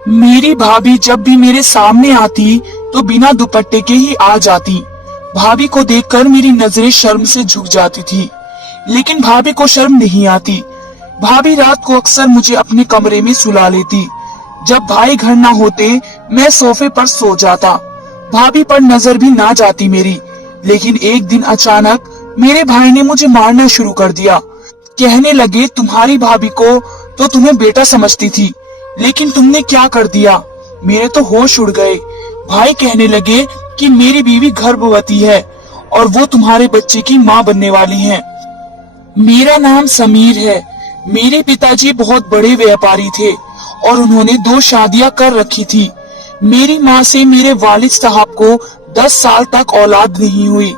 मेरी भाभी जब भी मेरे सामने आती तो बिना दुपट्टे के ही आ जाती। भाभी को देखकर मेरी नजरें शर्म से झुक जाती थी, लेकिन भाभी को शर्म नहीं आती। भाभी रात को अक्सर मुझे अपने कमरे में सुला लेती। जब भाई घर ना होते मैं सोफे पर सो जाता। भाभी पर नजर भी ना जाती मेरी। लेकिन एक दिन अचानक मेरे भाई ने मुझे मारना शुरू कर दिया। कहने लगे, तुम्हारी भाभी को तो तुम्हें बेटा समझती थी, लेकिन तुमने क्या कर दिया। मेरे तो होश उड़ गए। भाई कहने लगे कि मेरी बीवी गर्भवती है और वो तुम्हारे बच्चे की माँ बनने वाली है। मेरा नाम समीर है। मेरे पिताजी बहुत बड़े व्यापारी थे और उन्होंने 2 शादियां कर रखी थी। मेरी माँ से मेरे वालिद साहब को 10 साल तक औलाद नहीं हुई,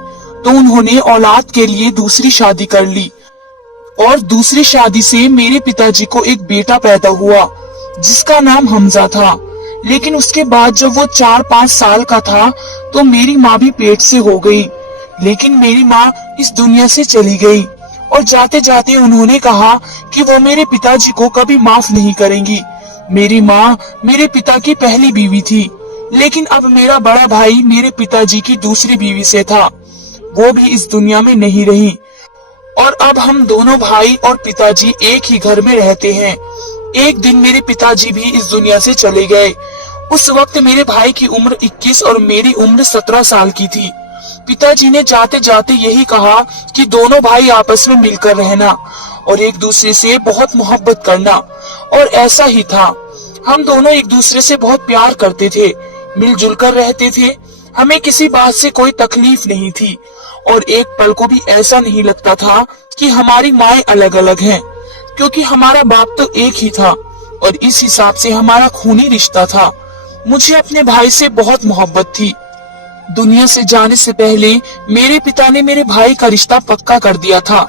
तो उन्होंने औलाद के लिए दूसरी शादी कर ली और दूसरी शादी से मेरे पिताजी को एक बेटा पैदा हुआ जिसका नाम हमजा था। लेकिन उसके बाद जब वो 4-5 साल का था तो मेरी माँ भी पेट से हो गई। लेकिन मेरी माँ इस दुनिया से चली गई और जाते जाते उन्होंने कहा कि वो मेरे पिताजी को कभी माफ नहीं करेंगी। मेरी माँ मेरे पिता की पहली बीवी थी, लेकिन अब मेरा बड़ा भाई मेरे पिताजी की दूसरी बीवी से था। वो भी इस दुनिया में नहीं रही और अब हम दोनों भाई और पिताजी एक ही घर में रहते हैं। एक दिन मेरे पिताजी भी इस दुनिया से चले गए। उस वक्त मेरे भाई की उम्र 21 और मेरी उम्र 17 साल की थी। पिताजी ने जाते जाते यही कहा कि दोनों भाई आपस में मिलकर रहना और एक दूसरे से बहुत मोहब्बत करना। और ऐसा ही था। हम दोनों एक दूसरे से बहुत प्यार करते थे, मिलजुल कर रहते थे। हमें किसी बात से कोई तकलीफ नहीं थी और एक पल को भी ऐसा नहीं लगता था कि हमारी माएं अलग अलग हैं, क्योंकि हमारा बाप तो एक ही था और इस हिसाब से हमारा खूनी रिश्ता था। मुझे अपने भाई से बहुत मोहब्बत थी। दुनिया से जाने से पहले मेरे पिता ने मेरे भाई का रिश्ता पक्का कर दिया था,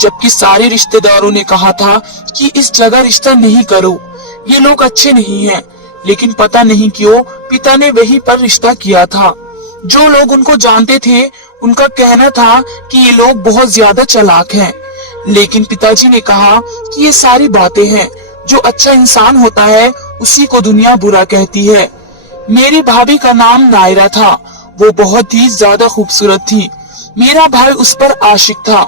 जबकि सारे रिश्तेदारों ने कहा था कि इस जगह रिश्ता नहीं करो, ये लोग अच्छे नहीं हैं। लेकिन पता नहीं क्यों पिता ने वहीं पर रिश्ता किया था। जो लोग उनको जानते थे उनका कहना था कि ये लोग बहुत ज्यादा चालाक हैं। लेकिन पिताजी ने कहा कि ये सारी बातें हैं, जो अच्छा इंसान होता है उसी को दुनिया बुरा कहती है। मेरी भाभी का नाम नायरा था। वो बहुत ही ज्यादा खूबसूरत थी। मेरा भाई उस पर आशिक था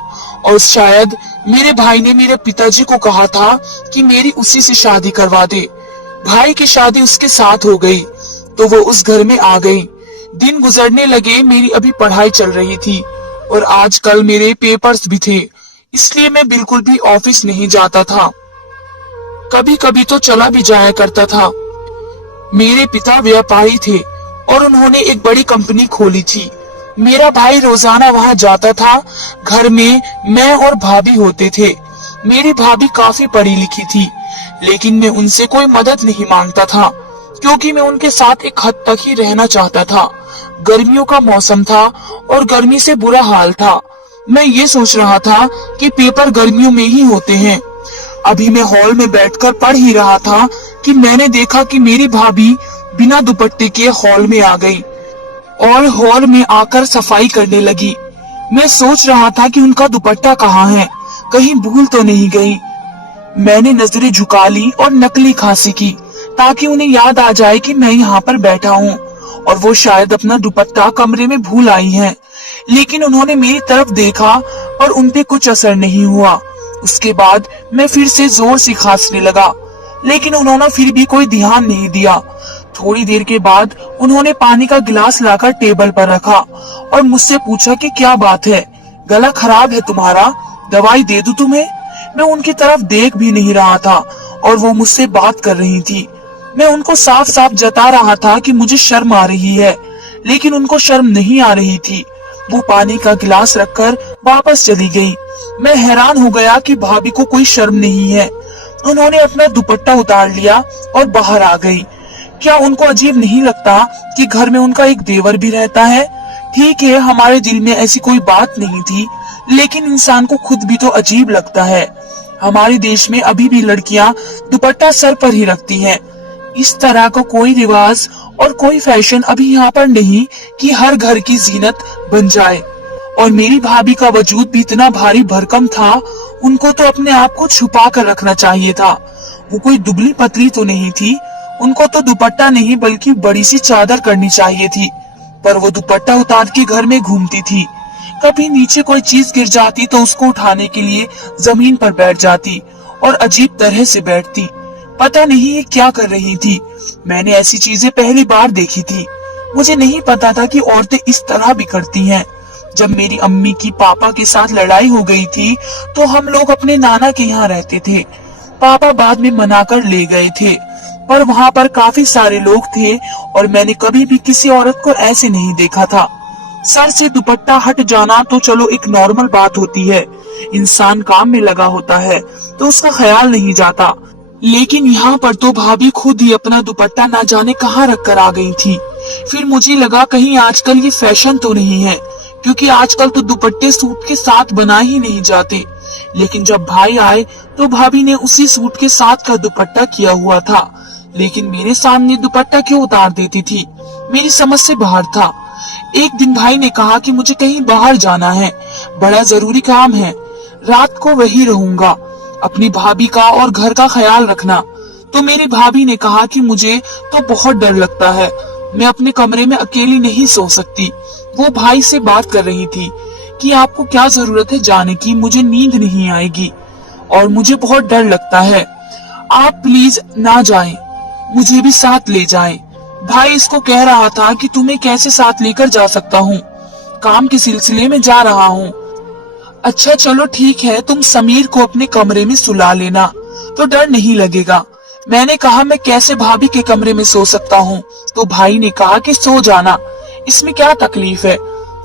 और शायद मेरे भाई ने मेरे पिताजी को कहा था कि मेरी उसी से शादी करवा दे। भाई की शादी उसके साथ हो गई तो वो उस घर में आ गई। दिन गुजरने लगे। मेरी अभी पढ़ाई चल रही थी और आजकल मेरे पेपर्स भी थे, इसलिए मैं बिल्कुल भी ऑफिस नहीं जाता था। कभी कभी तो चला भी जाया करता था। मेरे पिता व्यापारी थे और उन्होंने एक बड़ी कंपनी खोली थी। मेरा भाई रोजाना वहां जाता था। घर में मैं और भाभी होते थे। मेरी भाभी काफी पढ़ी लिखी थी, लेकिन मैं उनसे कोई मदद नहीं मांगता था, क्योंकि मैं उनके साथ एक हद तक ही रहना चाहता था। गर्मियों का मौसम था और गर्मी से बुरा हाल था। मैं ये सोच रहा था कि पेपर गर्मियों में ही होते हैं। अभी मैं हॉल में बैठकर पढ़ ही रहा था कि मैंने देखा कि मेरी भाभी बिना दुपट्टे के हॉल में आ गई और हॉल में आकर सफाई करने लगी। मैं सोच रहा था कि उनका दुपट्टा कहाँ है, कहीं भूल तो नहीं गई। मैंने नजरें झुका ली और नकली खांसी की, ताकि उन्हें याद आ जाए कि मैं यहाँ पर बैठा हूँ और वो शायद अपना दुपट्टा कमरे में भूल आई हैं। लेकिन उन्होंने मेरी तरफ देखा और उनपे कुछ असर नहीं हुआ। उसके बाद मैं फिर से जोर से खांसने लगा, लेकिन उन्होंने फिर भी कोई ध्यान नहीं दिया। थोड़ी देर के बाद उन्होंने पानी का गिलास लाकर टेबल पर रखा और मुझसे पूछा कि क्या बात है, गला खराब है तुम्हारा, दवाई दे दूं तुम्हें। मैं उनकी तरफ देख भी नहीं रहा था और वो मुझसे बात कर रही थी। मैं उनको साफ साफ जता रहा था कि मुझे शर्म आ रही है, लेकिन उनको शर्म नहीं आ रही थी। वो पानी का गिलास रखकर वापस चली गई। मैं हैरान हो गया कि भाभी को कोई शर्म नहीं है। उन्होंने अपना दुपट्टा उतार लिया और बाहर आ गई। क्या उनको अजीब नहीं लगता कि घर में उनका एक देवर भी रहता है? ठीक है, हमारे दिल में ऐसी कोई बात नहीं थी, लेकिन इंसान को खुद भी तो अजीब लगता है। हमारे देश में अभी भी लड़कियां दुपट्टा सर पर ही रखती हैं। इस तरह का कोई रिवाज और कोई फैशन अभी यहाँ पर नहीं कि हर घर की जीनत बन जाए। और मेरी भाभी का वजूद भी इतना भारी भरकम था, उनको तो अपने आप को छुपा कर रखना चाहिए था। वो कोई दुबली पतली तो नहीं थी, उनको तो दुपट्टा नहीं बल्कि बड़ी सी चादर करनी चाहिए थी, पर वो दुपट्टा उतार के घर में घूमती थी। कभी नीचे कोई चीज गिर जाती तो उसको उठाने के लिए जमीन पर बैठ जाती और अजीब तरह से बैठती। पता नहीं ये क्या कर रही थी। मैंने ऐसी चीजें पहली बार देखी थी। मुझे नहीं पता था कि औरतें इस तरह भी करती हैं। जब मेरी अम्मी की पापा के साथ लड़ाई हो गई थी तो हम लोग अपने नाना के यहाँ रहते थे। पापा बाद में मनाकर ले गए थे, पर वहाँ पर काफी सारे लोग थे और मैंने कभी भी किसी औरत को ऐसे नहीं देखा था। सर से दुपट्टा हट जाना तो चलो एक नॉर्मल बात होती है, इंसान काम में लगा होता है तो उसका ख्याल नहीं जाता, लेकिन यहाँ पर तो भाभी खुद ही अपना दुपट्टा ना जाने कहाँ रख कर आ गई थी। फिर मुझे लगा कहीं आजकल ये फैशन तो नहीं है, क्योंकि आजकल तो दुपट्टे सूट के साथ बना ही नहीं जाते। लेकिन जब भाई आए तो भाभी ने उसी सूट के साथ का दुपट्टा किया हुआ था, लेकिन मेरे सामने दुपट्टा क्यों उतार देती थी, मेरी समझ से बाहर था। एक दिन भाई ने कहा कि मुझे कहीं बाहर जाना है, बड़ा जरूरी काम है, रात को वही रहूंगा, अपनी भाभी का और घर का ख्याल रखना। तो मेरी भाभी ने कहा कि मुझे तो बहुत डर लगता है, मैं अपने कमरे में अकेली नहीं सो सकती। वो भाई से बात कर रही थी कि आपको क्या जरूरत है जाने की, मुझे नींद नहीं आएगी और मुझे बहुत डर लगता है, आप प्लीज ना जाएं, मुझे भी साथ ले जाएं। भाई इसको कह रहा था कि तुम्हें कैसे साथ लेकर जा सकता हूँ, काम के सिलसिले में जा रहा हूँ। अच्छा चलो ठीक है, तुम समीर को अपने कमरे में सुला लेना तो डर नहीं लगेगा। मैंने कहा मैं कैसे भाभी के कमरे में सो सकता हूँ, तो भाई ने कहा कि सो जाना, इसमें क्या तकलीफ है,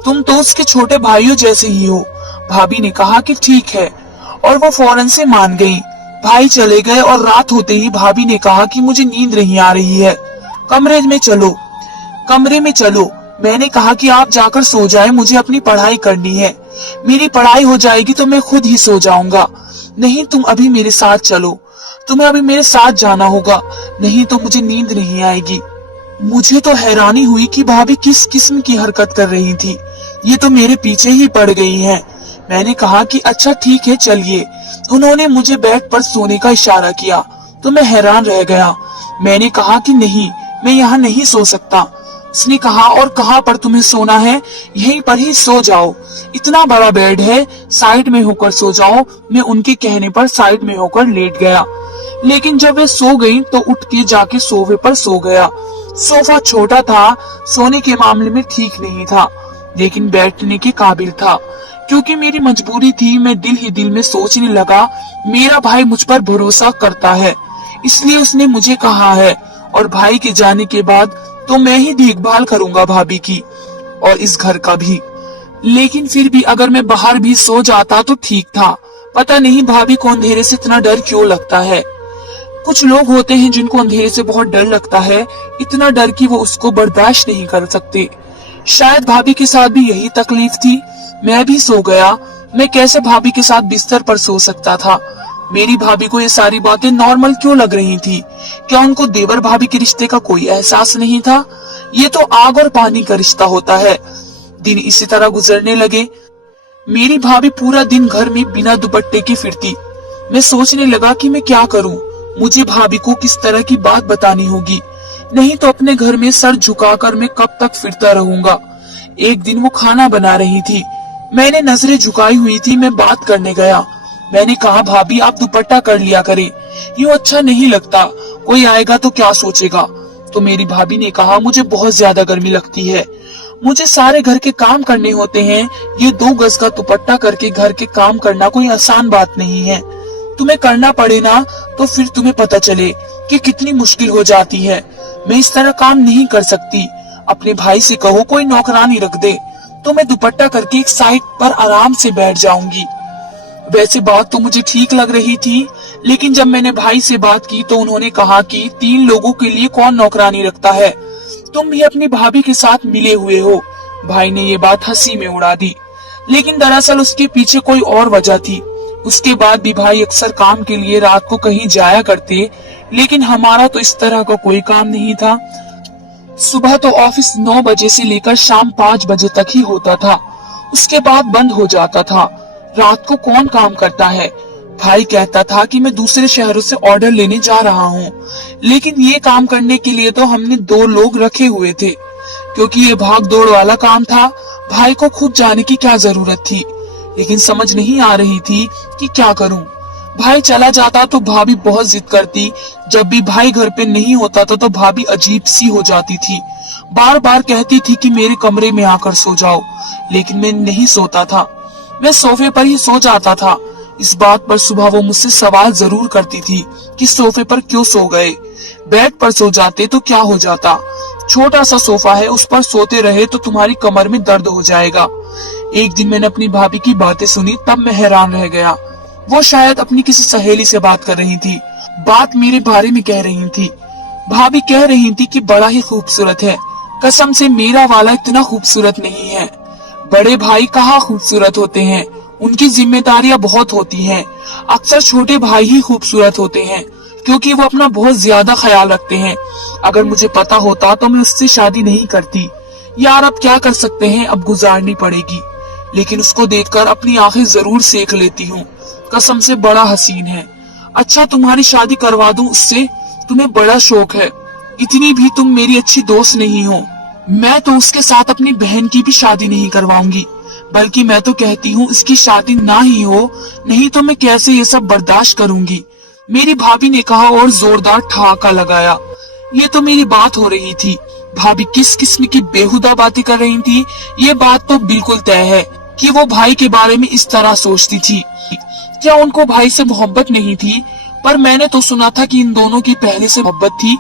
तुम तो उसके छोटे भाइयों जैसे ही हो। भाभी ने कहा कि ठीक है और वो फौरन से मान गई। भाई चले गए और रात होते ही भाभी ने कहा कि मुझे नींद नहीं आ रही है, कमरे में चलो। मैंने कहा कि आप जाकर सो जाए, मुझे अपनी पढ़ाई करनी है, मेरी पढ़ाई हो जाएगी तो मैं खुद ही सो जाऊंगा। नहीं तुम अभी मेरे साथ चलो, तुम्हें अभी मेरे साथ जाना होगा, नहीं तो मुझे नींद नहीं आएगी। मुझे तो हैरानी हुई कि भाभी किस किस्म की हरकत कर रही थी, ये तो मेरे पीछे ही पड़ गई हैं। मैंने कहा कि अच्छा ठीक है चलिए। उन्होंने मुझे बेड पर सोने का इशारा किया तो मैं हैरान रह गया। मैंने कहा कि नहीं, मैं यहाँ नहीं सो सकता। उसने कहा और कहाँ पर तुम्हें सोना है, यहीं पर ही सो जाओ, इतना बड़ा बेड है, साइड में होकर सो जाओ। मैं उनके कहने पर साइड में होकर लेट गया, लेकिन जब वे सो गई तो उठ के जाके सोफे पर सो गया। सोफा छोटा था, सोने के मामले में ठीक नहीं था, लेकिन बैठने के काबिल था। क्योंकि मेरी मजबूरी थी, मैं दिल ही दिल में सोचने लगा मेरा भाई मुझ पर भरोसा करता है, इसलिए उसने मुझे कहा है, और भाई के जाने के बाद तो मैं ही देखभाल करूंगा भाभी की और इस घर का भी। लेकिन फिर भी अगर मैं बाहर भी सो जाता तो ठीक था। पता नहीं भाभी को अंधेरे से इतना डर क्यों लगता है। कुछ लोग होते हैं जिनको अंधेरे से बहुत डर लगता है, इतना डर कि वो उसको बर्दाश्त नहीं कर सकते। शायद भाभी के साथ भी यही तकलीफ थी। मैं भी सो गया। मैं कैसे भाभी के साथ बिस्तर पर सो सकता था। मेरी भाभी को ये सारी बातें नॉर्मल क्यों लग रही थी? क्या उनको देवर भाभी के रिश्ते का कोई एहसास नहीं था? ये तो आग और पानी का रिश्ता होता है। दिन इसी तरह गुजरने लगे। मेरी भाभी पूरा दिन घर में बिना दुपट्टे के फिरती। मैं सोचने लगा कि मैं क्या करूं। मुझे भाभी को किस तरह की बात बतानी होगी, नहीं तो अपने घर में सर झुकाकर मैं कब तक फिरता रहूंगा। एक दिन वो खाना बना रही थी, मैंने नजरें झुकाई हुई थी। मैं बात करने गया। मैंने कहा भाभी आप दुपट्टा कर लिया करें, यूं अच्छा नहीं लगता, कोई आएगा तो क्या सोचेगा। तो मेरी भाभी ने कहा मुझे बहुत ज्यादा गर्मी लगती है, मुझे सारे घर के काम करने होते हैं, ये 2 गज का दुपट्टा करके घर के काम करना कोई आसान बात नहीं है। तुम्हें करना पड़े ना तो फिर तुम्हें पता चले कि कितनी मुश्किल हो जाती है। मैं इस तरह काम नहीं कर सकती। अपने भाई से कहो कोई नौकरानी रख दे, तो मैं दुपट्टा करके एक साइड पर आराम से बैठ जाऊंगी। वैसे बात तो मुझे ठीक लग रही थी, लेकिन जब मैंने भाई से बात की तो उन्होंने कहा कि 3 लोगों के लिए कौन नौकरानी रखता है, तुम भी अपनी भाभी के साथ मिले हुए हो। भाई ने ये बात हंसी में उड़ा दी, लेकिन दरअसल उसके पीछे कोई और वजह थी। उसके बाद भी भाई अक्सर काम के लिए रात को कहीं जाया करते, लेकिन हमारा तो इस तरह का कोई काम नहीं था। सुबह तो ऑफिस 9 बजे से लेकर शाम 5 बजे तक ही होता था, उसके बाद बंद हो जाता था। रात को कौन काम करता है? भाई कहता था कि मैं दूसरे शहरों से ऑर्डर लेने जा रहा हूँ, लेकिन ये काम करने के लिए तो हमने 2 लोग रखे हुए थे। क्योंकि ये भाग दौड़ वाला काम था, भाई को खुद जाने की क्या जरूरत थी, लेकिन समझ नहीं आ रही थी कि क्या करूं। भाई चला जाता तो भाभी बहुत जिद करती, जब भी भाई घर पे नहीं होता था तो भाभी अजीब सी हो जाती थी, बार बार कहती थी कि मेरे कमरे में आकर सो जाओ, लेकिन मैं नहीं सोता था, मैं सोफे पर ही सो जाता था। इस बात पर सुबह वो मुझसे सवाल जरूर करती थी कि सोफे पर क्यों सो गए, बेड पर सो जाते तो क्या हो जाता, छोटा सा सोफा है, उस पर सोते रहे तो तुम्हारी कमर में दर्द हो जाएगा। एक दिन मैंने अपनी भाभी की बातें सुनी, तब मैं हैरान रह गया। वो शायद अपनी किसी सहेली से बात कर रही थी, बात मेरे बारे में कह रही थी। भाभी कह रही थी कि बड़ा ही खूबसूरत है, कसम से मेरा वाला इतना खूबसूरत नहीं है। बड़े भाई कहाँ खूबसूरत होते हैं, उनकी जिम्मेदारियां बहुत होती हैं। अक्सर छोटे भाई ही खूबसूरत होते हैं, क्योंकि वो अपना बहुत ज्यादा ख्याल रखते हैं। अगर मुझे पता होता तो मैं उससे शादी नहीं करती। यार अब क्या कर सकते हैं, अब गुजारनी पड़ेगी, लेकिन उसको देखकर अपनी आंखें जरूर सेक लेती हूँ। कसम से बड़ा हसीन है। अच्छा तुम्हारी शादी करवा दूं उससे, तुम्हें बड़ा शौक है, इतनी भी तुम मेरी अच्छी दोस्त नहीं हो। मैं तो उसके साथ अपनी बहन की भी शादी नहीं करवाऊंगी, बल्कि मैं तो कहती हूँ इसकी शादी ना ही हो, नहीं तो मैं कैसे ये सब बर्दाश्त करूंगी। मेरी भाभी ने कहा और जोरदार ठहाका लगाया। ये तो मेरी बात हो रही थी, भाभी किस किस्म की बेहुदा बातें कर रही थी। ये बात तो बिल्कुल तय है कि वो भाई के बारे में इस तरह सोचती थी। क्या उनको भाई से मोहब्बत नहीं थी? पर मैंने तो सुना था कि इन दोनों की पहले से मोहब्बत थी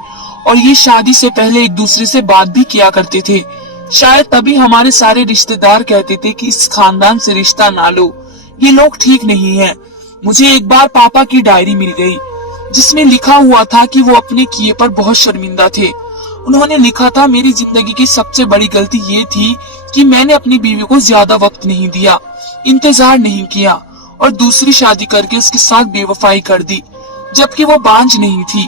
और ये शादी से पहले एक दूसरे से बात भी किया करते थे। शायद तभी हमारे सारे रिश्तेदार कहते थे कि इस खानदान से रिश्ता ना लो, ये लोग ठीक नहीं है। मुझे एक बार पापा की डायरी मिल गई, जिसमें लिखा हुआ था कि वो अपने किए पर बहुत शर्मिंदा थे। उन्होंने लिखा था, मेरी जिंदगी की सबसे बड़ी गलती ये थी कि मैंने अपनी बीवी को ज्यादा वक्त नहीं दिया, इंतजार नहीं किया और दूसरी शादी करके उसके साथ बेवफाई कर दी, जबकि वो बांझ नहीं थी।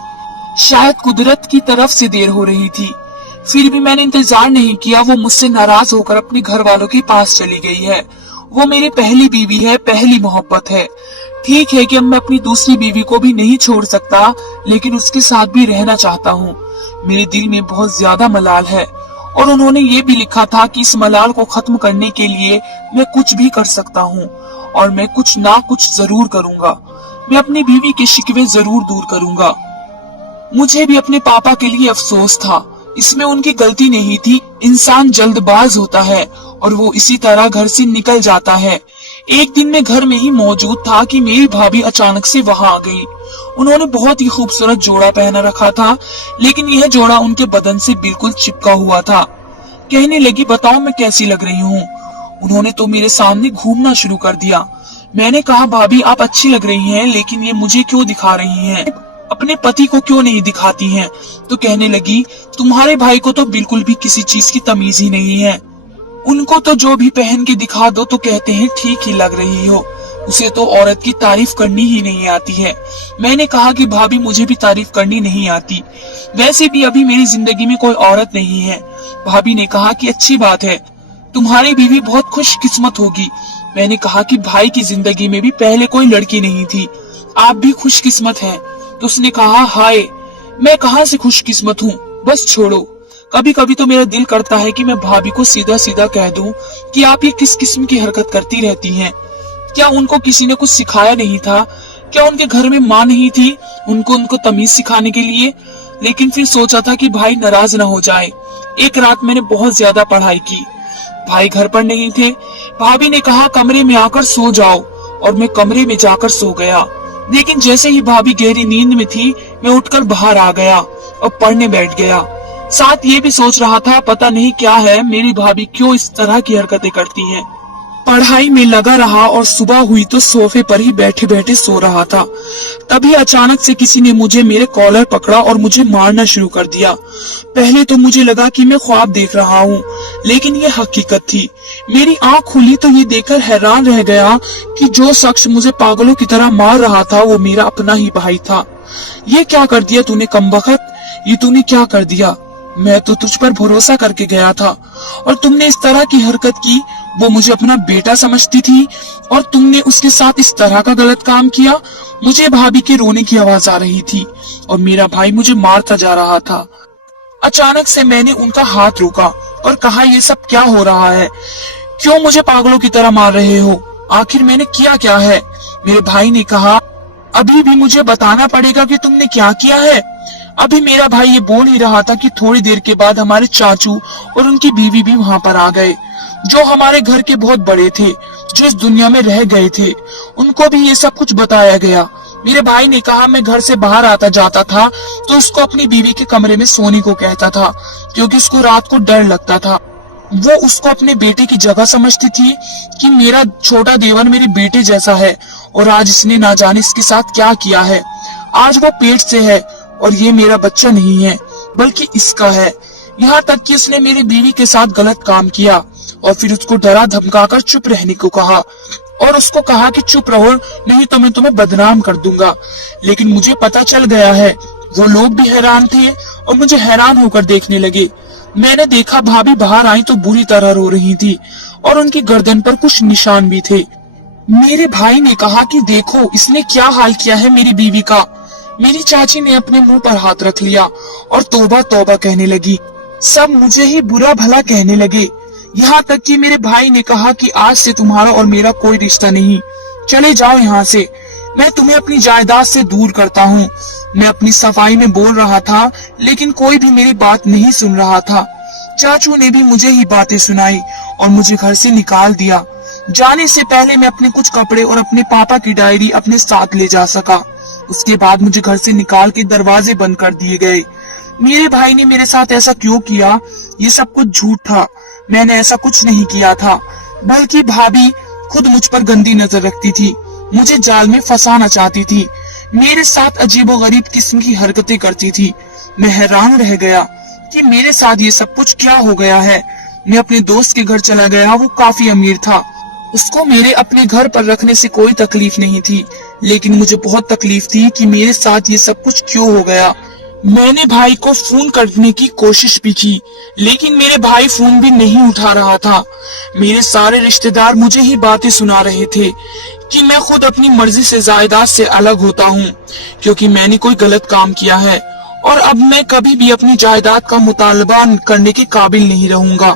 शायद कुदरत की तरफ से देर हो रही थी, फिर भी मैंने इंतजार नहीं किया। वो मुझसे नाराज होकर अपने घर वालों के पास चली गई है। वो मेरी पहली बीवी है, पहली मोहब्बत है। ठीक है कि अब मैं अपनी दूसरी बीवी को भी नहीं छोड़ सकता, लेकिन उसके साथ भी रहना चाहता हूँ। मेरे दिल में बहुत ज्यादा मलाल है और उन्होंने ये भी लिखा था कि इस मलाल को खत्म करने के लिए मैं कुछ भी कर सकता हूँ और मैं कुछ ना कुछ जरूर करूँगा। मैं अपनी बीवी के शिकवे जरूर दूर करूँगा। मुझे भी अपने पापा के लिए अफसोस था, इसमें उनकी गलती नहीं थी। इंसान जल्दबाज होता है और वो इसी तरह घर से निकल जाता है। एक दिन मैं घर में ही मौजूद था कि मेरी भाभी अचानक से वहां आ गई। उन्होंने बहुत ही खूबसूरत जोड़ा पहना रखा था, लेकिन यह जोड़ा उनके बदन से बिल्कुल चिपका हुआ था। कहने लगी, बताओ मैं कैसी लग रही हूँ। उन्होंने तो मेरे सामने घूमना शुरू कर दिया। मैंने कहा, भाभी आप अच्छी लग रही हैं, लेकिन ये मुझे क्यों दिखा रही हैं? अपने पति को क्यों नहीं दिखाती हैं? तो कहने लगी, तुम्हारे भाई को तो बिल्कुल भी किसी चीज की तमीज ही नहीं है। उनको तो जो भी पहन के दिखा दो तो कहते हैं ठीक ही लग रही हो। उसे तो औरत की तारीफ करनी ही नहीं आती है। मैंने कहा कि भाभी मुझे भी तारीफ करनी नहीं आती, वैसे भी अभी मेरी जिंदगी में कोई औरत नहीं है। भाभी ने कहा कि अच्छी बात है, तुम्हारी बीवी बहुत खुशकिस्मत होगी। मैंने कहा कि भाई की जिंदगी में भी पहले कोई लड़की नहीं थी, आप भी खुशकिस्मत हैं। तो उसने कहा, हाय मैं कहाँ से खुशकिस्मत हूँ, बस छोड़ो। कभी कभी तो मेरा दिल करता है कि मैं भाभी को सीधा सीधा कह दूं कि आप ये किस किस्म की हरकत करती रहती हैं। क्या उनको किसी ने कुछ सिखाया नहीं था? क्या उनके घर में माँ नहीं थी उनको तमीज सिखाने के लिए? लेकिन फिर सोचा था कि भाई नाराज न हो जाए। एक रात मैंने बहुत ज्यादा पढ़ाई की, भाई घर पर नहीं थे। भाभी ने कहा, कमरे में आकर सो जाओ, और मैं कमरे में जाकर सो गया। लेकिन जैसे ही भाभी गहरी नींद में थी, मैं उठकर बाहर आ गया और पढ़ने बैठ गया। साथ ये भी सोच रहा था, पता नहीं क्या है, मेरी भाभी क्यों इस तरह की हरकतें करती हैं। पढ़ाई में लगा रहा और सुबह हुई तो सोफे पर ही बैठे बैठे सो रहा था। तभी अचानक से किसी ने मुझे मेरे कॉलर पकड़ा और मुझे मारना शुरू कर दिया। पहले तो मुझे लगा कि मैं ख्वाब देख रहा हूँ, लेकिन ये हकीकत थी। मेरी आंख खुली तो ये देखकर हैरान रह गया कि जो शख्स मुझे पागलों की तरह मार रहा था वो मेरा अपना ही भाई था। ये क्या कर दिया तूने कमबख्त, ये तूने क्या कर दिया? मैं तो तुझ पर भरोसा करके गया था और तुमने इस तरह की हरकत की। वो मुझे अपना बेटा समझती थी और तुमने उसके साथ इस तरह का गलत काम किया। मुझे भाभी के रोने की आवाज आ रही थी और मेरा भाई मुझे मारता जा रहा था। अचानक से मैंने उनका हाथ रोका और कहा, ये सब क्या हो रहा है? क्यों मुझे पागलों की तरह मार रहे हो? आखिर मैंने किया क्या है? मेरे भाई ने कहा, अभी भी मुझे बताना पड़ेगा कि तुमने क्या किया है। अभी मेरा भाई ये बोल ही रहा था कि थोड़ी देर के बाद हमारे चाचू और उनकी बीवी भी वहां पर आ गए, जो हमारे घर के बहुत बड़े थे, जो इस दुनिया में रह गए थे। उनको भी ये सब कुछ बताया गया। मेरे भाई ने कहा, मैं घर से बाहर आता जाता था तो उसको अपनी बीवी के कमरे में सोने को कहता था, क्योंकि उसको रात को डर लगता था। वो उसको अपने बेटे की जगह समझती थी कि मेरा छोटा देवर मेरे बेटे जैसा है और आज इसने ना जाने इसके साथ क्या किया है। आज वो पेट से है और ये मेरा बच्चा नहीं है बल्कि इसका है। यहाँ तक कि उसने मेरी बीवी के साथ गलत काम किया और फिर उसको डरा धमकाकर चुप रहने को कहा और उसको कहा कि चुप रहो, नहीं तो मैं तुम्हें बदनाम कर दूंगा। लेकिन मुझे पता चल गया है। वो लोग भी हैरान थे और मुझे हैरान होकर देखने लगे। मैंने देखा भाभी बाहर आई तो बुरी तरह रो रही थी और उनकी गर्दन पर कुछ निशान भी थे। मेरे भाई ने कहा कि देखो इसने क्या हाल किया है मेरी बीवी का। मेरी चाची ने अपने मुंह पर हाथ रख लिया और तौबा तौबा कहने लगी। सब मुझे ही बुरा भला कहने लगे। यहाँ तक कि मेरे भाई ने कहा कि आज से तुम्हारा और मेरा कोई रिश्ता नहीं, चले जाओ यहाँ से, मैं तुम्हें अपनी जायदाद से दूर करता हूँ। मैं अपनी सफाई में बोल रहा था लेकिन कोई भी मेरी बात नहीं सुन रहा था। चाचू ने भी मुझे ही बातें सुनाई और मुझे घर से निकाल दिया। जाने से पहले मैं अपने कुछ कपड़े और अपने पापा की डायरी अपने साथ ले जा सका। उसके बाद मुझे घर से निकाल के दरवाजे बंद कर दिए गए। मेरे भाई ने मेरे साथ ऐसा क्यों किया? ये सब कुछ झूठ था। मैंने ऐसा कुछ नहीं किया था, बल्कि भाभी खुद मुझ पर गंदी नजर रखती थी, मुझे जाल में फंसाना चाहती थी, मेरे साथ अजीबोगरीब किस्म की हरकतें करती थी। मैं हैरान रह गया कि मेरे साथ ये सब कुछ क्या हो गया है। मैं अपने दोस्त के घर चला गया। वो काफी अमीर था, उसको मेरे अपने घर पर रखने से कोई तकलीफ नहीं थी, लेकिन मुझे बहुत तकलीफ थी कि मेरे साथ ये सब कुछ क्यों हो गया। मैंने भाई को फोन करने की कोशिश भी की, लेकिन मेरे भाई फोन भी नहीं उठा रहा था। मेरे सारे रिश्तेदार मुझे ही बातें सुना रहे थे कि मैं खुद अपनी मर्जी से जायदाद से अलग होता हूँ, क्योंकि मैंने कोई गलत काम किया है और अब मैं कभी भी अपनी जायदाद का मुतालबा करने के काबिल नहीं रहूंगा।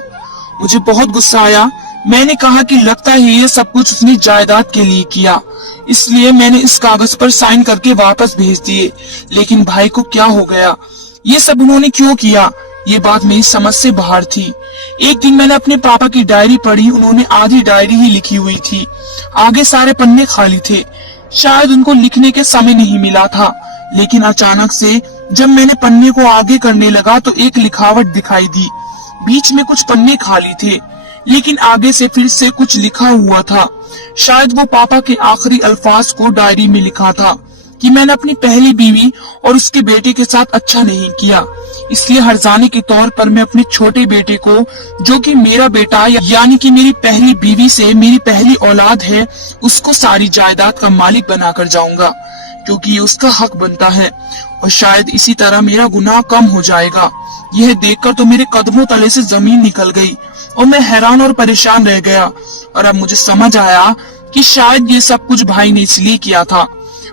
मुझे बहुत गुस्सा आया। मैंने कहा कि लगता है ये सब कुछ उसने जायदाद के लिए किया, इसलिए मैंने इस कागज पर साइन करके वापस भेज दिए। लेकिन भाई को क्या हो गया? ये सब उन्होंने क्यों किया? ये बात मेरी समझ से बाहर थी। एक दिन मैंने अपने पापा की डायरी पढ़ी। उन्होंने आधी डायरी ही लिखी हुई थी, आगे सारे पन्ने खाली थे। शायद उनको लिखने के समय नहीं मिला था। लेकिन अचानक से जब मैंने पन्ने को आगे करने लगा तो एक लिखावट दिखाई दी। बीच में कुछ पन्ने खाली थे, लेकिन आगे से फिर से कुछ लिखा हुआ था। शायद वो पापा के आखिरी अल्फाज को डायरी में लिखा था कि मैंने अपनी पहली बीवी और उसके बेटे के साथ अच्छा नहीं किया, इसलिए हर्जाने के तौर पर मैं अपने छोटे बेटे को, जो कि मेरा बेटा यानी कि मेरी पहली बीवी से मेरी पहली औलाद है, उसको सारी जायदाद का मालिक बनाकर जाऊंगा, क्योंकि ये उसका हक बनता है और शायद इसी तरह मेरा गुनाह कम हो जाएगा। यह देखकर तो मेरे कदमों तले से जमीन निकल गई और मैं हैरान और परेशान रह गया। और अब मुझे समझ आया कि शायद ये सब कुछ भाई ने इसलिए किया था।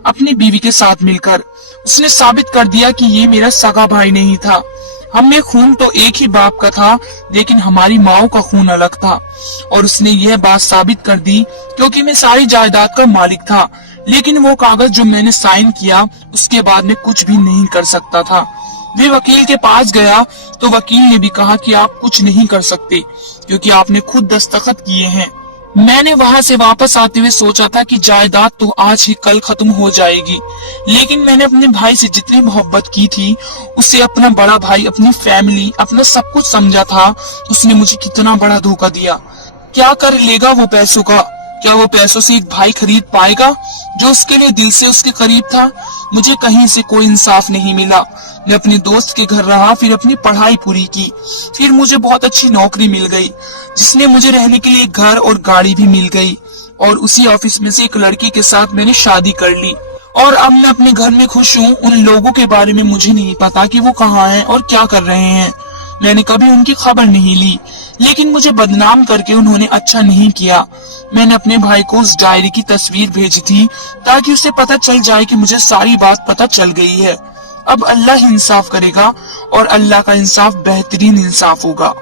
अपनी बीवी के साथ मिलकर उसने साबित कर दिया कि ये मेरा सगा भाई नहीं था। हम में खून तो एक ही बाप का था, लेकिन हमारी माओ का खून अलग था। और उसने यह बात साबित कर दी क्योंकि मैं सारी जायदाद का मालिक था। लेकिन वो कागज जो मैंने साइन किया, उसके बाद में कुछ भी नहीं कर सकता था। वे वकील के पास गया तो वकील ने भी कहा कि आप कुछ नहीं कर सकते, क्योंकि आपने खुद दस्तखत किए हैं। मैंने वहां से वापस आते हुए सोचा था कि जायदाद तो आज ही कल खत्म हो जाएगी, लेकिन मैंने अपने भाई से जितनी मोहब्बत की थी, उसे अपना बड़ा भाई, अपनी फैमिली, अपना सब कुछ समझा था। उसने मुझे कितना बड़ा धोखा दिया। क्या कर लेगा वो पैसों का? क्या वो पैसों से एक भाई खरीद पाएगा जो उसके लिए दिल से उसके करीब था? मुझे कहीं से कोई इंसाफ नहीं मिला। मैं अपने दोस्त के घर रहा, फिर अपनी पढ़ाई पूरी की, फिर मुझे बहुत अच्छी नौकरी मिल गई, जिसने मुझे रहने के लिए घर और गाड़ी भी मिल गई। और उसी ऑफिस में से एक लड़की के साथ मैंने शादी कर ली और अब मैं अपने घर में खुश हूँ। उन लोगों के बारे में मुझे नहीं पता कि वो कहाँ हैं और क्या कर रहे हैं। میں نے کبھی ان کی خبر نہیں لی، لیکن مجھے بدنام کر کے انہوں نے اچھا نہیں کیا۔ میں نے اپنے بھائی کو اس ڈائری کی تصویر بھیجی تھی تاکہ اسے پتہ چل جائے کہ مجھے ساری بات پتہ چل گئی ہے۔ اب اللہ ہی انصاف کرے گا اور اللہ کا انصاف بہترین انصاف ہوگا۔